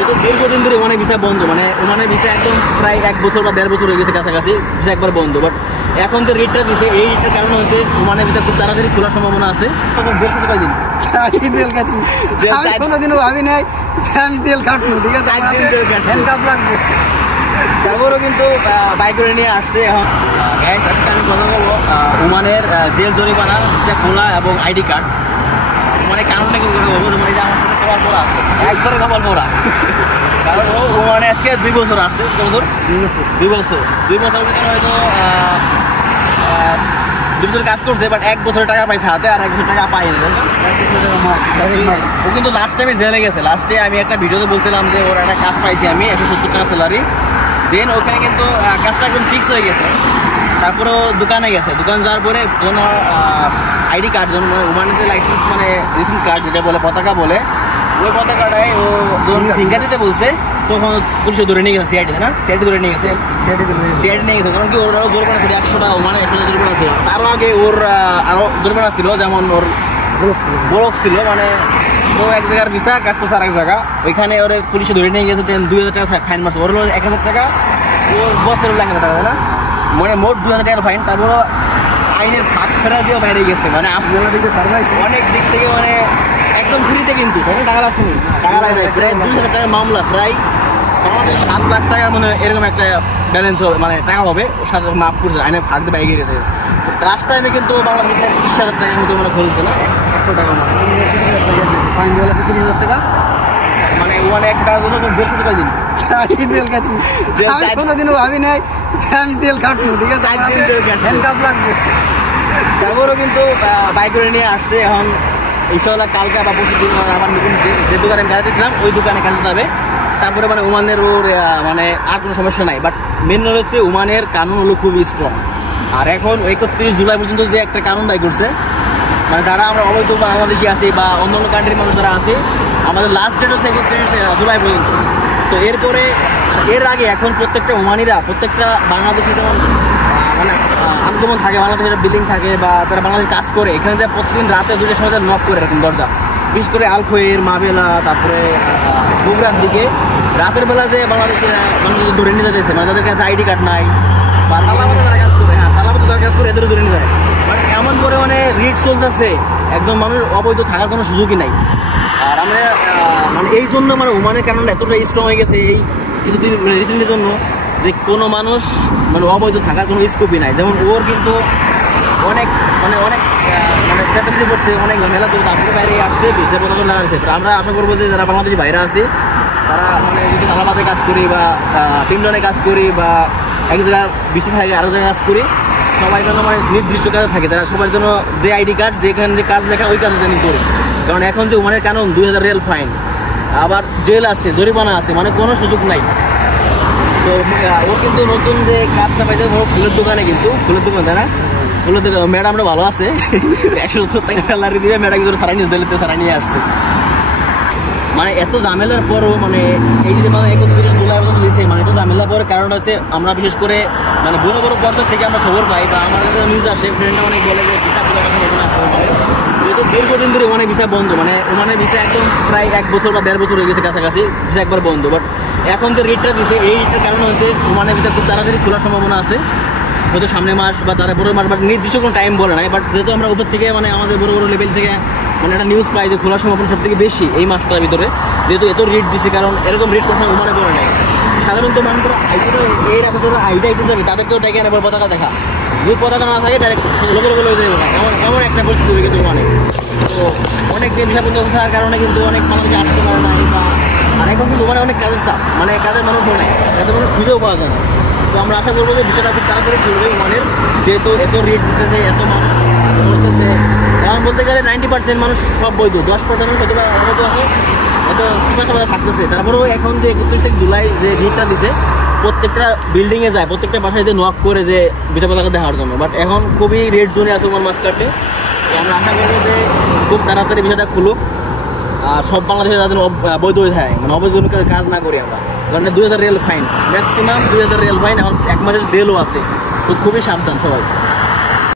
যেহেতু দীর্ঘদিন ধরে ওমানের ভিসা বন্ধ, মানে ওমানের ভিসা একদম প্রায় 1 বছর বা 1.5 বছর হয়ে গেছে কাছাকাছি, ভিসা একবার বন্ধ। বাট এখন যে রেটটা দিছে, এই রেটটার কারণ হচ্ছে ওমানের ভিসা খুব তাড়াতাড়ি খোলার সম্ভাবনা আছে। তখন দেড় সাথে কয়দিন তেল খাচ্ছি, আমি কোনোদিনও ভাবি নাই আমি তেল খাটবো, ঠিক আছে, হ্যান্ডকাপ লাগবে। তারপরেও কিন্তু বাইক করে নিয়ে আসছে। এখন আজকে আমি কথা বলবো ওমানের জেল জরিমানা, ভিসা খোলা এবং আইডি কার্ড, মানে কারণটা কিন্তু কথা বলবো। মানে এটা আমার সাথে কভার করা আছে, একবারে কভার করা। কারণ ও মানে আজকে 2 বছর আসছে, কতদূর 2 বছর ভিতরে হয়তো 2 বছর কাজ করছে, বাট 1 বছরের টাকা পাইছে হাতে, আর 1 বছর টাকা পাইনি। ও কিন্তু লাস্ট টাইমে জেলে গেছে। লাস্টে আমি একটা ভিডিওতে বলছিলাম যে ওর একটা কাজ পাইছি আমি 170 টাকা স্যালারি। দেন ওখানে কিন্তু কাজটা একদম ফিক্স হয়ে গেছে। তারপরে ও দোকানে গেছে, দোকান যাওয়ার পরে যখন আইডি কার্ড, যখন মানে ওমানের লাইসেন্স মানে রেশন কার্ড যেটা বলে, পতাকা বলে, ওই পতাকাটায় ও যখন ফিঙ্গার দিতে বলছে তখন পুলিশে ধরে নিয়ে গেছে, সিআইডি না, সিআইডি ধরে নিয়ে গেছে, সিআইডি নিয়ে গেছে। কারণ কি ওর আরও জরিমানা ছিল 100 টাকা, মানে 100 জরিমানা ছিল। তারও আগে ওর আরও জরিমানা ছিল, যেমন ওর ব্লক ছিল, মানে ও এক জায়গার ভিসা কাজ করছে আর এক জায়গা, ওইখানে ওর পুলিশে ধরে নিয়ে গেছে। 2000 টাকা ফাইন মারছে, ওর 1000 টাকা, ওর বছরের 1000 টাকা, তাই না, মানে মোট 2000 টাকার ফাইন। তারপরও আইনের ফাঁক ফেরা দিয়েও বাইরে গেছে, মানে অনেক দিক থেকে মানে একদম ফ্রিতে, কিন্তু টাকা লাগছে না, টাকা লাগে প্রায় 2000 টাকার মামলা, প্রায় আমাদের 7 লাখ টাকা মানে এরকম একটা ব্যালেন্স হবে, মানে টাকা হবে, ওর সাথে মাফ করছে, আইনের ফাঁক দিয়ে বাইরে গেছে। লাস্ট টাইমে কিন্তু বাংলাদেশ 30,000 টাকার মতো মানে খুলছে না, 100 টাকা ফাইন দেওয়া লাগছে, 30,000 টাকা, মানে ওখানে 1 টাকার জন্য 150 টাকা দিন তেল খাচ্ছি। আমি কোনোদিনও ভাবি নাই আমি তেল খাটবো, ঠিক আছে, হ্যান্ডকাপ লাগবে। তারপরেও কিন্তু বাইক করে নিয়ে আসছে। এখন ইনশাআল্লাহ কালকে বা পরশু দিন আমার নতুন যে দোকানে কাজে দিয়েছিলাম ওই দোকানে কাজে যাবে। তারপরে মানে ওমানের ওর মানে আর কোনো সমস্যা নাই। বাট মেন হচ্ছে ওমানের কানুন হলো খুবই স্ট্রং। আর এখন 31 জুলাই পর্যন্ত যে একটা কানুন বাই করছে, মানে যারা আমরা অবৈধ বাংলাদেশি আছি বা অন্য অন্য কান্ট্রির মানুষ যারা আছে, আমাদের লাস্ট ডেট হচ্ছে 31 জুলাই পর্যন্ত। তো এরপরে এর আগে এখন প্রত্যেকটা ওমানিরা, প্রত্যেকটা বাংলাদেশি যেমন মানে আগমন থাকে, বাংলাদেশের বিল্ডিং থাকে বা তারা বাংলাদেশে কাজ করে, এখানে যে প্রতিদিন রাতে 2টার সময় নক করে এরকম দরজা, বিশেষ করে আলখোয়ের, মাবেলা, তারপরে বগুড়ার দিকে রাতের বেলা যে বাংলাদেশের মানুষ ধরে নিয়ে যেতেছে, মানে যাদের কাছে আইডি কার্ড নাই বা তালাবাতে যারা কাজ করে, হ্যাঁ তালাবাতে যারা কাজ করে এদেরও ধরে নিয়ে যায়। মানে এমন করে মানে রিট চলতেছে, একদম মানুষ অবৈধ থাকার কোনো সুযোগই নাই। আর আমরা মানে এই জন্য মানে ওমানের কারণে এতটা স্ট্রং হয়ে গেছে এই কিছুদিন রিসেন্টের জন্য, যে কোনো মানুষ মানে অবৈধ থাকার কোনো স্কোপই নাই। যেমন ওর কিন্তু অনেক মানে ফ্যাসিলিটি করছে, অনেক মেলা চলছে, তারপরে বাইরে আসছে, ভিসা পতাকা লাগাচ্ছে। আমরা আশা করবো যে যারা বাংলাদেশি বাইরে আছে তারা মানে যদি তালাবাদে কাজ করি বা টিমডনে কাজ করি বা এক জায়গায় বেশি থাকে আরও জায়গায় কাজ করি, সবাই যেন মানে নির্দিষ্ট কাজে থাকে, তারা সবার জন্য যে আইডি কার্ড যেখানে যে কাজ লেখা ওই কাজে জানি করি। কারণ এখন যে ওমানের কানুন 2000 রিয়াল ফাইন, আবার জেল আছে, জরিমানা আছে, মানে কোনো সুযোগ নাই। তো ও কিন্তু নতুন যে কাজটা পাইছে ও ফুলের দোকানে, কিন্তু ফুলের দোকান তাই না, ফুলের দোকান ম্যাডামরা ভালো আছে, 170 টাকা স্যালারি দিয়ে ম্যাডাম কিন্তু সারা নিয়ে জেলেতে সারা নিয়ে আসছে। মানে এত ঝামেলার পরও মানে এই যে মানে 31 জুলাই পর্যন্ত দিয়েছে, মানে এত ঝামেলার পরে কারণ হচ্ছে আমরা বিশেষ করে মানে বড় বড় পর্যায় থেকে আমরা খবর পাই বা আমার কাছে নিউজ আসে, ফ্রেন্ডরা অনেক বলে যে ভিসা খোলার কথা এখানে আসছে। যেহেতু দীর্ঘদিন ধরে ওমানের ভিসা বন্ধ, মানে ওমানের ভিসা একদম প্রায় 1 বছর বা 1.5 বছর হয়ে গেছে কাছাকাছি, ভিসা একবার বন্ধ। বাট এখন যে রেটটা দিছে, এই রেটটার কারণ হচ্ছে ওমানের ভিসা খুব তাড়াতাড়ি খোলার সম্ভাবনা আছে, হয়তো সামনের মাস বা তার পরের মাস, বাট নির্দিষ্ট কোনো টাইম বলে নাই। বাট যেহেতু আমরা উপর থেকে মানে আমাদের বড় বড় লেভেল থেকে মানে একটা নিউজ পাই যে খোলার সম্ভাবনা সব থেকে বেশি এই মাসটার ভিতরে, যেহেতু এত রেট দিচ্ছে, কারণ এরকম রেট কখনো ওমানে পড়ে নাই। সাধারণত মানুষরা এই রাস্তা যারা আইডা একটু যাবে তাদেরকেও ডেকে আনে পতাকা দেখা, যদি পতাকা না থাকে ডাইরেক্ট লোকে লোকে লয়ে যাবে না, এমন একটা পরিস্থিতি হয়ে গেছে ওমানে। তো অনেক দিন ভিসা বন্ধ থাকার কারণে কিন্তু অনেক মানুষকে আসতে পারে নাই, বা আর এখন কিন্তু ওমানে অনেক কাজের চাপ, মানে কাজের মানুষও নেই, এত মানুষ খুঁজেও পাওয়া যায় না। তো আমরা আশা করবো যে বিষয়টা খুব তাড়াতাড়ি চলবে ওমানের, যেহেতু এত রেট দিতেছে, এত মানুষ বলতেছে। এখন বলতে গেলে 90% মানুষ সব বৈধ, 10% হয়তো বা অবৈধ আছে, হয়তো সুপার থাকতেছে। তারপরেও এখন যে 31 জুলাই যে রেটটা দিছে, প্রত্যেকটা বিল্ডিংয়ে যায়, প্রত্যেকটা বাসায় যে নক করে যে ভিসা পতাকা দেওয়ার জন্য। বাট এখন খুবই রেড জোনে আছে ওমান মাস্কাটে। তো আমরা আশা করবো যে খুব তাড়াতাড়ি বিষয়টা খুলুক, আর সব বাংলাদেশের যারা বৈধ হয়ে থাকে, মানে অবৈধ কাজ না করি আমরা। কারণ 2000 Real fine, maximum 2000 Real fine, এখন 1 মাসের জেলও আছে। তো খুবই সাবধান সবাই।